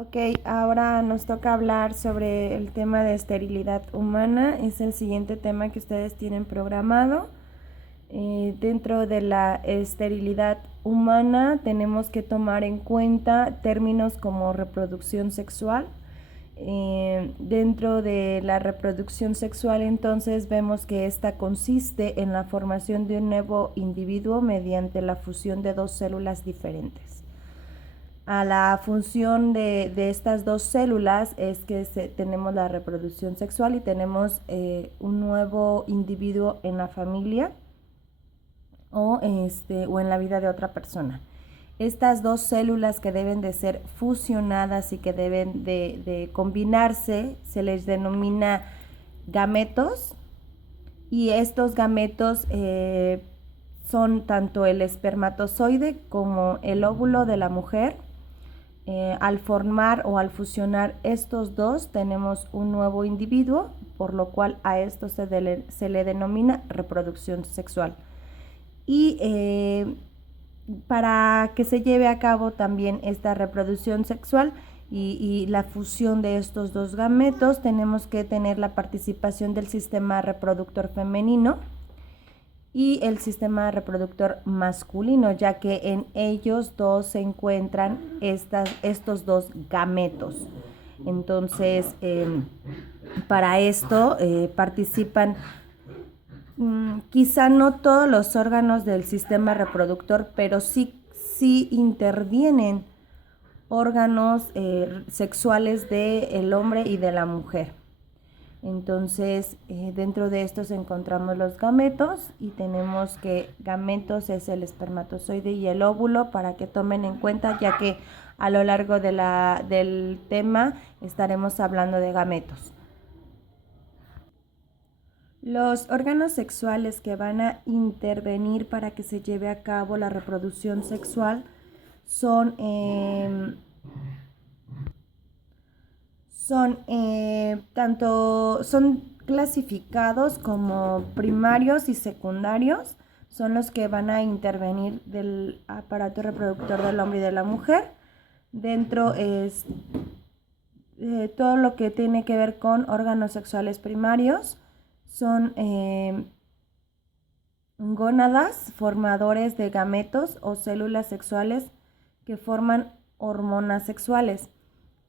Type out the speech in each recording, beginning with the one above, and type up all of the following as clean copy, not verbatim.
Ok, ahora nos toca hablar sobre el tema de esterilidad humana. Es el siguiente tema que ustedes tienen programado. Dentro de la esterilidad humana tenemos que tomar en cuenta términos como reproducción sexual. Dentro de la reproducción sexual, entonces, vemos que esta consiste en la formación de un nuevo individuo mediante la fusión de dos células diferentes. A la función de estas dos células es que tenemos la reproducción sexual y tenemos un nuevo individuo en la familia o en la vida de otra persona. Estas dos células que deben de ser fusionadas y que deben de combinarse se les denomina gametos, y estos gametos son tanto el espermatozoide como el óvulo de la mujer. Al formar o al fusionar estos dos tenemos un nuevo individuo, por lo cual a esto se le denomina reproducción sexual. Y para que se lleve a cabo también esta reproducción sexual y la fusión de estos dos gametos, tenemos que tener la participación del sistema reproductor femenino y el sistema reproductor masculino, ya que en ellos dos se encuentran estos dos gametos. Entonces, para esto participan quizá no todos los órganos del sistema reproductor, pero sí intervienen órganos sexuales del hombre y de la mujer. Entonces, dentro de estos encontramos los gametos y tenemos que gametos es el espermatozoide y el óvulo, para que tomen en cuenta, ya que a lo largo del tema estaremos hablando de gametos. Los órganos sexuales que van a intervenir para que se lleve a cabo la reproducción sexual son son clasificados como primarios y secundarios. Son los que van a intervenir del aparato reproductor del hombre y de la mujer. Dentro es todo lo que tiene que ver con órganos sexuales primarios. Son gónadas, formadores de gametos o células sexuales que forman hormonas sexuales.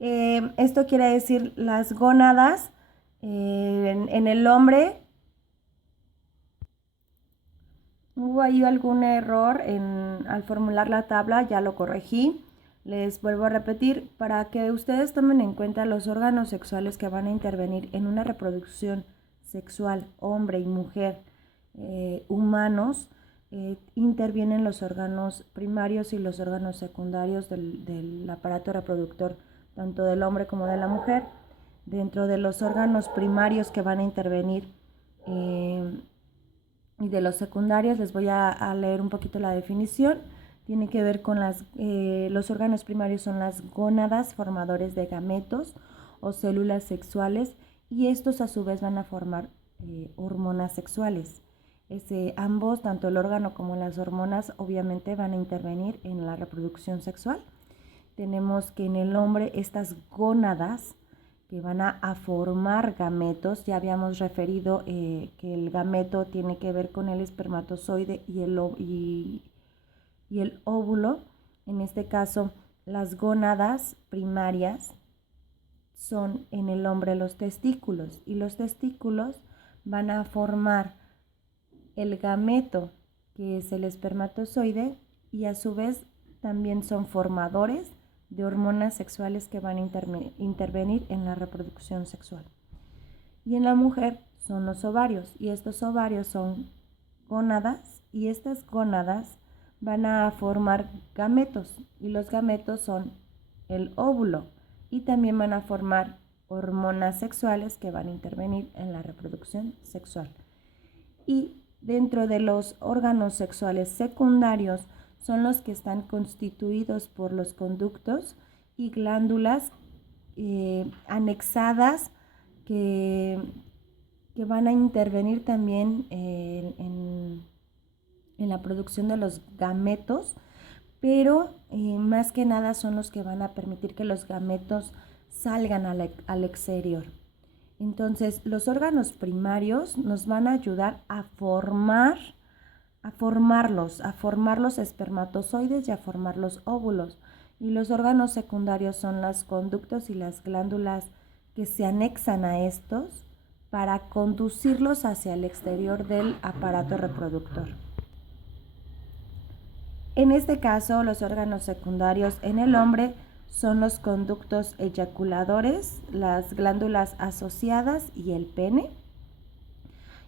Esto quiere decir las gónadas en el hombre. Hubo ahí algún error al formular la tabla, ya lo corregí. Les vuelvo a repetir, para que ustedes tomen en cuenta los órganos sexuales que van a intervenir en una reproducción sexual, hombre y mujer, humanos, intervienen los órganos primarios y los órganos secundarios del aparato reproductor, tanto del hombre como de la mujer. Dentro de los órganos primarios que van a intervenir y de los secundarios, les voy a leer un poquito la definición. Tiene que ver con los órganos primarios son las gónadas, formadores de gametos o células sexuales, y estos a su vez van a formar hormonas sexuales. Ambos, tanto el órgano como las hormonas, obviamente van a intervenir en la reproducción sexual. Tenemos que en el hombre estas gónadas que van a formar gametos, ya habíamos referido que el gameto tiene que ver con el espermatozoide y el óvulo. En este caso, las gónadas primarias son en el hombre los testículos, y los testículos van a formar el gameto, que es el espermatozoide, y a su vez también son formadores de hormonas sexuales que van a intervenir en la reproducción sexual. Y en la mujer son los ovarios, y estos ovarios son gónadas, y estas gónadas van a formar gametos, y los gametos son el óvulo, y también van a formar hormonas sexuales que van a intervenir en la reproducción sexual. Y dentro de los órganos sexuales secundarios son los que están constituidos por los conductos y glándulas anexadas que van a intervenir también en la producción de los gametos, pero más que nada son los que van a permitir que los gametos salgan al exterior. Entonces, los órganos primarios nos van a ayudar a formar los espermatozoides y a formar los óvulos. Y los órganos secundarios son los conductos y las glándulas que se anexan a estos para conducirlos hacia el exterior del aparato reproductor. En este caso, los órganos secundarios en el hombre son los conductos eyaculadores, las glándulas asociadas y el pene.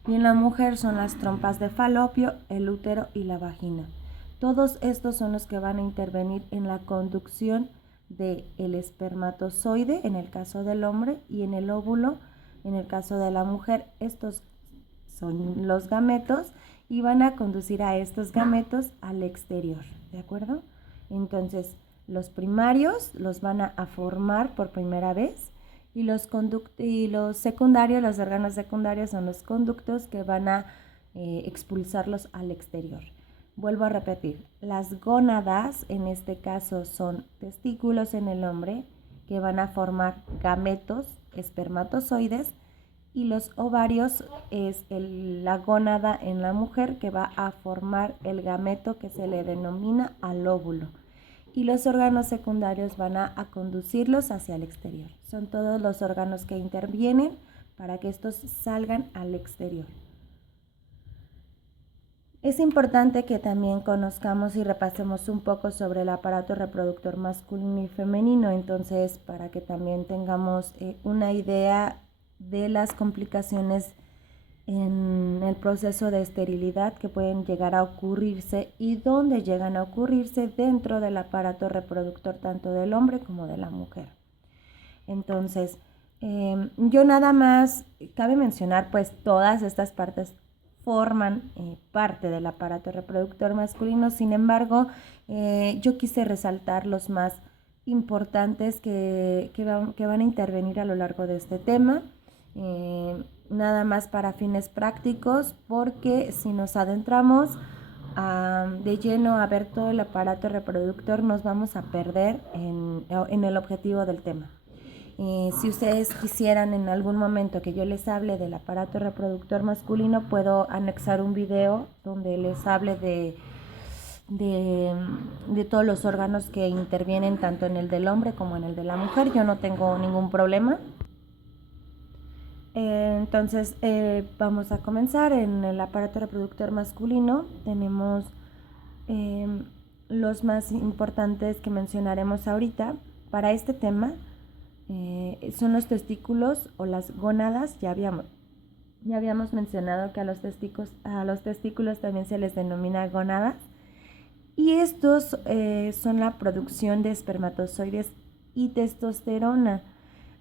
Y en la mujer son las trompas de falopio, el útero y la vagina. Todos estos son los que van a intervenir en la conducción del espermatozoide, en el caso del hombre, y en el óvulo, en el caso de la mujer. Estos son los gametos y van a conducir a estos gametos al exterior, ¿de acuerdo? Entonces, los primarios los van a formar por primera vez y los secundarios, los órganos secundarios son los conductos que van a expulsarlos al exterior. Vuelvo a repetir, las gónadas en este caso son testículos en el hombre que van a formar gametos, espermatozoides, y los ovarios es la gónada en la mujer que va a formar el gameto que se le denomina al óvulo. Y los órganos secundarios van a conducirlos hacia el exterior. Son todos los órganos que intervienen para que estos salgan al exterior. Es importante que también conozcamos y repasemos un poco sobre el aparato reproductor masculino y femenino, entonces para que también tengamos una idea de las complicaciones en el proceso de esterilidad que pueden llegar a ocurrirse y dónde llegan a ocurrirse dentro del aparato reproductor tanto del hombre como de la mujer. Entonces, yo nada más, cabe mencionar pues todas estas partes forman parte del aparato reproductor masculino, sin embargo, yo quise resaltar los más importantes que van a intervenir a lo largo de este tema. Nada más para fines prácticos, porque si nos adentramos de lleno a ver todo el aparato reproductor, nos vamos a perder en el objetivo del tema. Si ustedes quisieran en algún momento que yo les hable del aparato reproductor masculino, puedo anexar un video donde les hable de todos los órganos que intervienen tanto en el del hombre como en el de la mujer. Yo no tengo ningún problema. Entonces vamos a comenzar. En el aparato reproductor masculino tenemos los más importantes que mencionaremos ahorita para este tema. Son los testículos o las gónadas. Ya habíamos mencionado que a los testículos también se les denomina gónadas, y estos son la producción de espermatozoides y testosterona.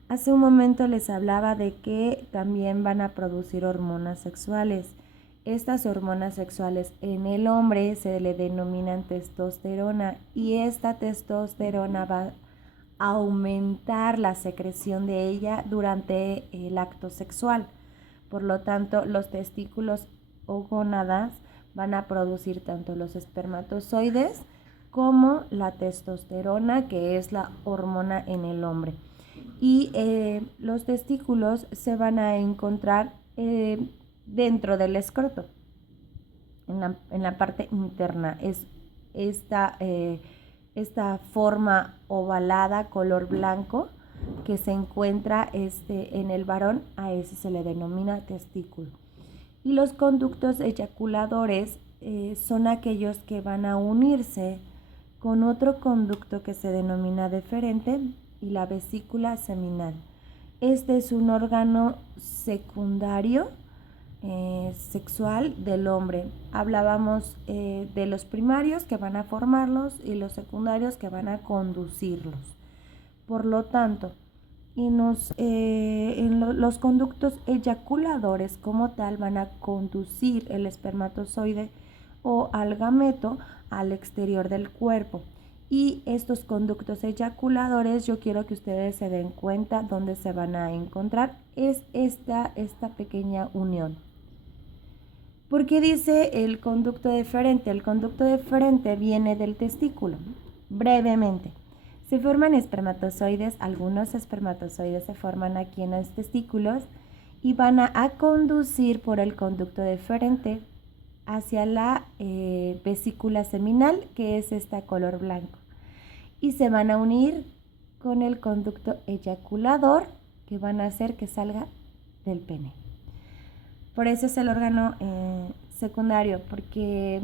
Hace un momento les hablaba de que también van a producir hormonas sexuales. Estas hormonas sexuales en el hombre se le denominan testosterona, y esta testosterona va a aumentar la secreción de ella durante el acto sexual. Por lo tanto, los testículos o gónadas van a producir tanto los espermatozoides como la testosterona, que es la hormona en el hombre. Y los testículos se van a encontrar dentro del escroto, en la parte interna. Es esta forma ovalada color blanco que se encuentra en el varón, a ese se le denomina testículo. Y los conductos eyaculadores son aquellos que van a unirse con otro conducto que se denomina deferente y la vesícula seminal. Este es un órgano secundario sexual del hombre. Hablábamos de los primarios que van a formarlos y los secundarios que van a conducirlos. Por lo tanto, los conductos eyaculadores como tal van a conducir el espermatozoide o al gameto al exterior del cuerpo. Y estos conductos eyaculadores, yo quiero que ustedes se den cuenta dónde se van a encontrar. Es esta pequeña unión. ¿Por qué dice el conducto deferente? El conducto deferente viene del testículo. Brevemente, se forman espermatozoides, algunos espermatozoides se forman aquí en los testículos y van a conducir por el conducto deferente hacia la vesícula seminal, que es esta color blanco, y se van a unir con el conducto eyaculador, que van a hacer que salga del pene. Por eso es el órgano secundario, porque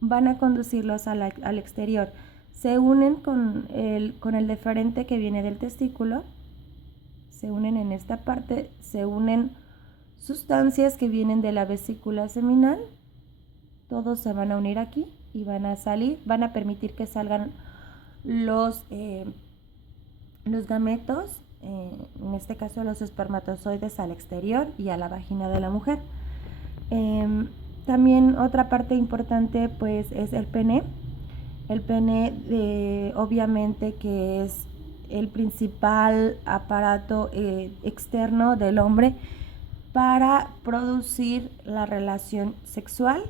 van a conducirlos al exterior. Se unen con el deferente que viene del testículo, se unen en esta parte, se unen sustancias que vienen de la vesícula seminal, todos se van a unir aquí y van a salir, van a permitir que salgan los gametos, en este caso los espermatozoides, al exterior y a la vagina de la mujer. También otra parte importante pues es el pene. El pene obviamente que es el principal aparato externo del hombre para producir la relación sexual,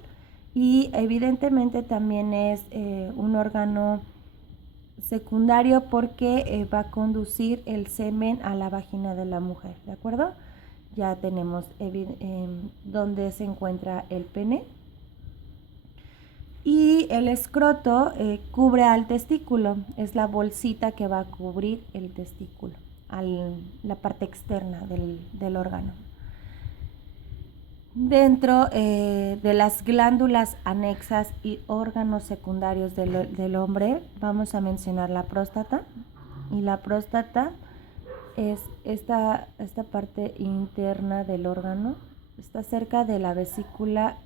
y evidentemente también es un órgano secundario porque va a conducir el semen a la vagina de la mujer, ¿de acuerdo? Ya tenemos dónde se encuentra el pene. Y el escroto cubre al testículo, es la bolsita que va a cubrir el testículo, la parte externa del órgano. Dentro de las glándulas anexas y órganos secundarios del hombre, vamos a mencionar la próstata. Y la próstata es esta parte interna del órgano, está cerca de la vesícula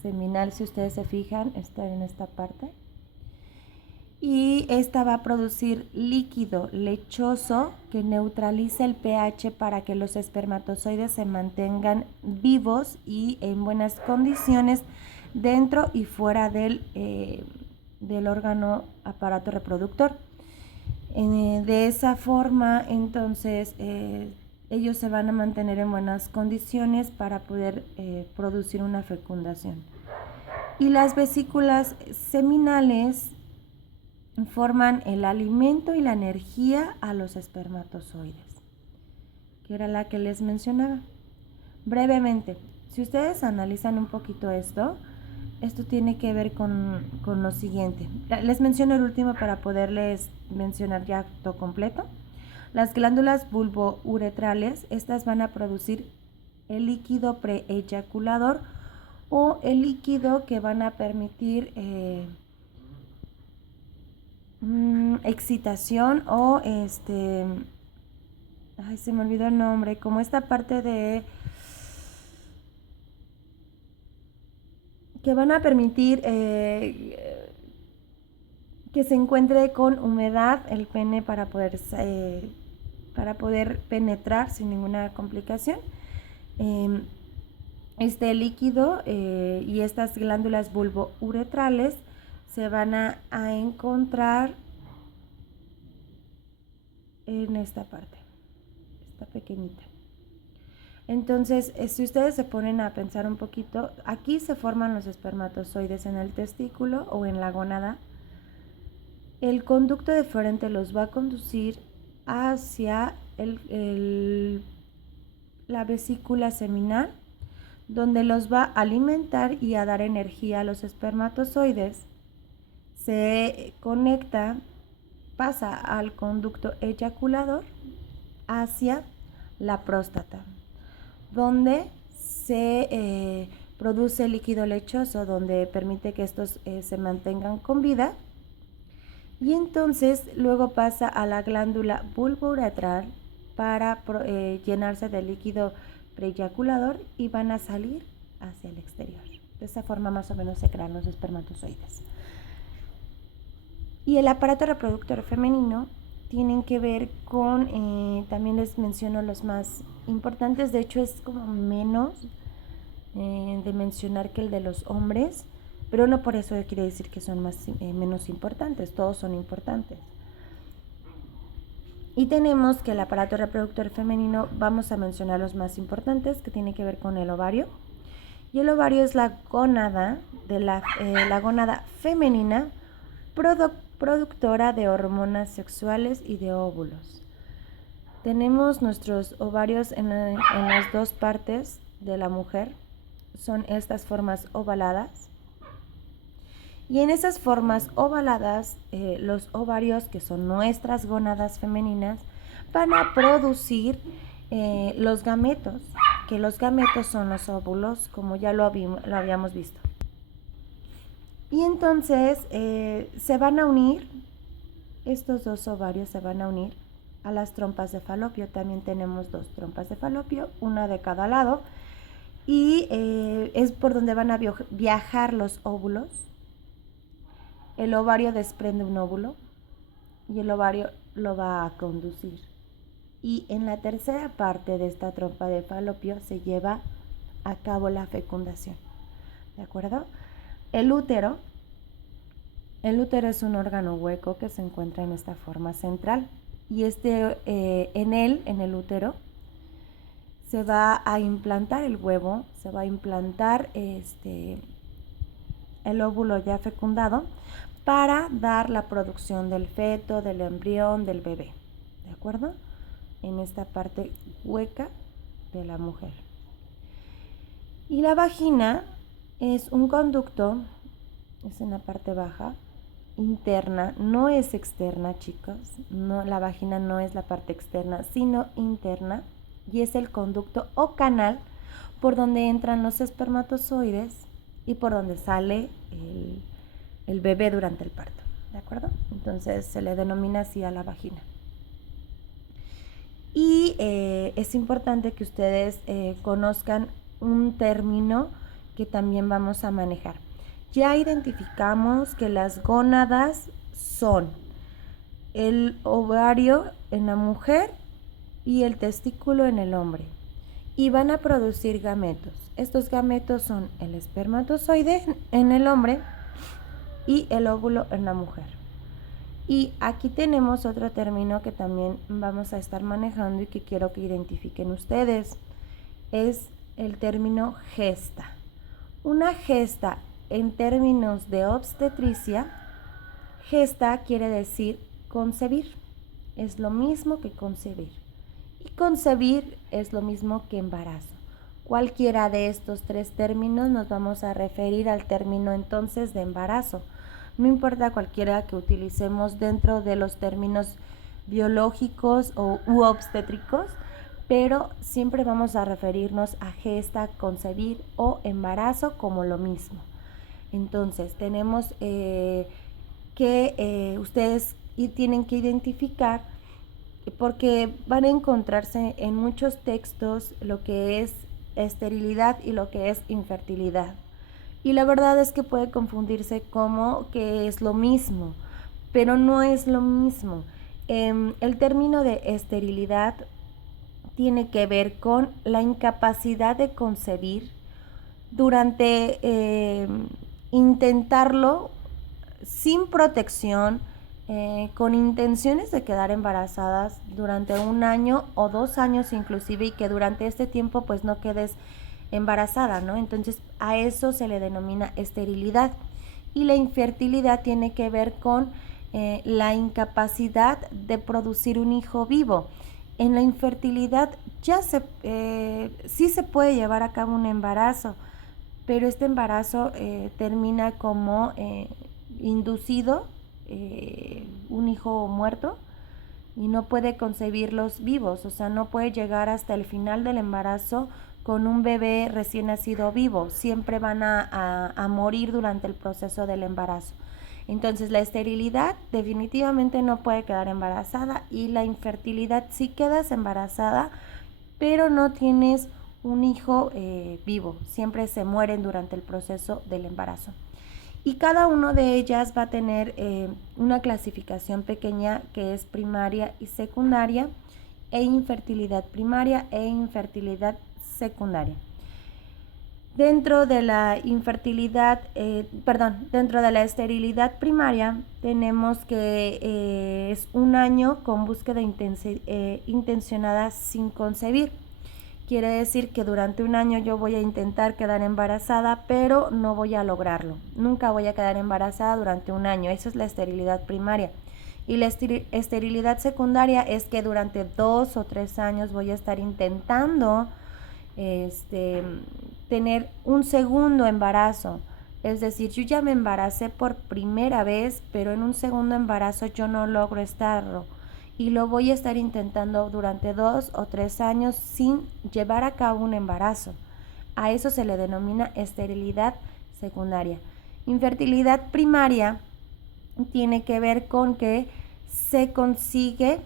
seminal, si ustedes se fijan, está en esta parte. Y esta va a producir líquido lechoso que neutraliza el pH para que los espermatozoides se mantengan vivos y en buenas condiciones dentro y fuera del órgano aparato reproductor. De esa forma, entonces, ellos se van a mantener en buenas condiciones para poder producir una fecundación. Y las vesículas seminales forman el alimento y la energía a los espermatozoides, que era la que les mencionaba. Brevemente, si ustedes analizan un poquito esto tiene que ver con lo siguiente. Les menciono el último para poderles mencionar ya todo completo. Las glándulas bulbouretrales, estas van a producir el líquido preeyaculador o el líquido que van a permitir excitación o se me olvidó el nombre, como esta parte de que van a permitir que se encuentre con humedad el pene para poder penetrar sin ninguna complicación. Este líquido y estas glándulas bulbouretrales se van a encontrar en esta parte, esta pequeñita. Entonces, si ustedes se ponen a pensar un poquito, aquí se forman los espermatozoides en el testículo o en la gónada. El conducto deferente los va a conducir hacia la vesícula seminal, donde los va a alimentar y a dar energía a los espermatozoides. Se conecta, pasa al conducto eyaculador hacia la próstata, donde se produce líquido lechoso, donde permite que estos se mantengan con vida. Y entonces luego pasa a la glándula bulbouretral para llenarse de líquido preeyaculador y van a salir hacia el exterior. De esa forma más o menos se crean los espermatozoides. Y el aparato reproductor femenino tienen que ver con, también les menciono los más importantes, de hecho es como menos de mencionar que el de los hombres, pero no por eso quiere decir que son menos importantes, todos son importantes. Y tenemos que el aparato reproductor femenino, vamos a mencionar los más importantes, que tiene que ver con el ovario. Y el ovario es la gónada, la gónada femenina productora de hormonas sexuales y de óvulos. Tenemos nuestros ovarios en las dos partes de la mujer, son estas formas ovaladas. Y en esas formas ovaladas, los ovarios, que son nuestras gónadas femeninas, van a producir los gametos, que los gametos son los óvulos, como ya lo habíamos visto. Y entonces se van a unir, estos dos ovarios se van a unir a las trompas de falopio. También tenemos dos trompas de falopio, una de cada lado, y es por donde van a viajar los óvulos. El ovario desprende un óvulo y el ovario lo va a conducir. Y en la tercera parte de esta trompa de falopio se lleva a cabo la fecundación. ¿De acuerdo? El útero es un órgano hueco que se encuentra en esta forma central. Y en el útero, se va a implantar el huevo, se va a implantar el óvulo ya fecundado para dar la producción del feto, del embrión, del bebé. ¿De acuerdo? En esta parte hueca de la mujer. Y la vagina es un conducto, es en la parte baja, interna, no es externa, chicos. No, la vagina no es la parte externa, sino interna, y es el conducto o canal por donde entran los espermatozoides y por donde sale el bebé durante el parto. ¿De acuerdo? Entonces se le denomina así a la vagina. Y es importante que ustedes conozcan un término que también vamos a manejar. Ya identificamos que las gónadas son el ovario en la mujer y el testículo en el hombre, y van a producir gametos. Estos gametos son el espermatozoide en el hombre y el óvulo en la mujer. Y aquí tenemos otro término que también vamos a estar manejando y que quiero que identifiquen ustedes. Es el término gesta. Una gesta, en términos de obstetricia, gesta quiere decir concebir. Es lo mismo que concebir. Y concebir es lo mismo que embarazo. Cualquiera de estos tres términos nos vamos a referir al término entonces de embarazo. No importa cualquiera que utilicemos dentro de los términos biológicos u obstétricos, pero siempre vamos a referirnos a gesta, concebir o embarazo como lo mismo. Entonces tenemos que ustedes tienen que identificar, porque van a encontrarse en muchos textos lo que es esterilidad y lo que es infertilidad. Y la verdad es que puede confundirse como que es lo mismo, pero no es lo mismo. El término de esterilidad tiene que ver con la incapacidad de concebir durante intentarlo sin protección, con intenciones de quedar embarazadas durante 1 año o 2 años inclusive, y que durante este tiempo pues no quedes embarazada, ¿no? Entonces a eso se le denomina esterilidad. Y la infertilidad tiene que ver con la incapacidad de producir un hijo vivo. En la infertilidad sí se puede llevar a cabo un embarazo, pero este embarazo termina como inducido, un hijo muerto, y no puede concebirlos vivos. O sea, no puede llegar hasta el final del embarazo con un bebé recién nacido vivo. Siempre van a morir durante el proceso del embarazo. Entonces la esterilidad definitivamente no puede quedar embarazada, y la infertilidad sí quedas embarazada, pero no tienes un hijo vivo. Siempre se mueren durante el proceso del embarazo. Y cada una de ellas va a tener una clasificación pequeña, que es primaria y secundaria, e infertilidad primaria e infertilidad secundaria. Dentro de la dentro de la esterilidad primaria tenemos que es 1 año con búsqueda intencionada sin concebir. Quiere decir que durante un año yo voy a intentar quedar embarazada, pero no voy a lograrlo. Nunca voy a quedar embarazada durante un año. Esa es la esterilidad primaria. Y la esterilidad secundaria es que durante 2 o 3 años voy a estar intentando tener un segundo embarazo. Es decir, yo ya me embaracé por primera vez, pero en un segundo embarazo yo no logro estarlo. Y lo voy a estar intentando durante 2 o 3 años sin llevar a cabo un embarazo. A eso se le denomina esterilidad secundaria. Infertilidad primaria tiene que ver con que se consigue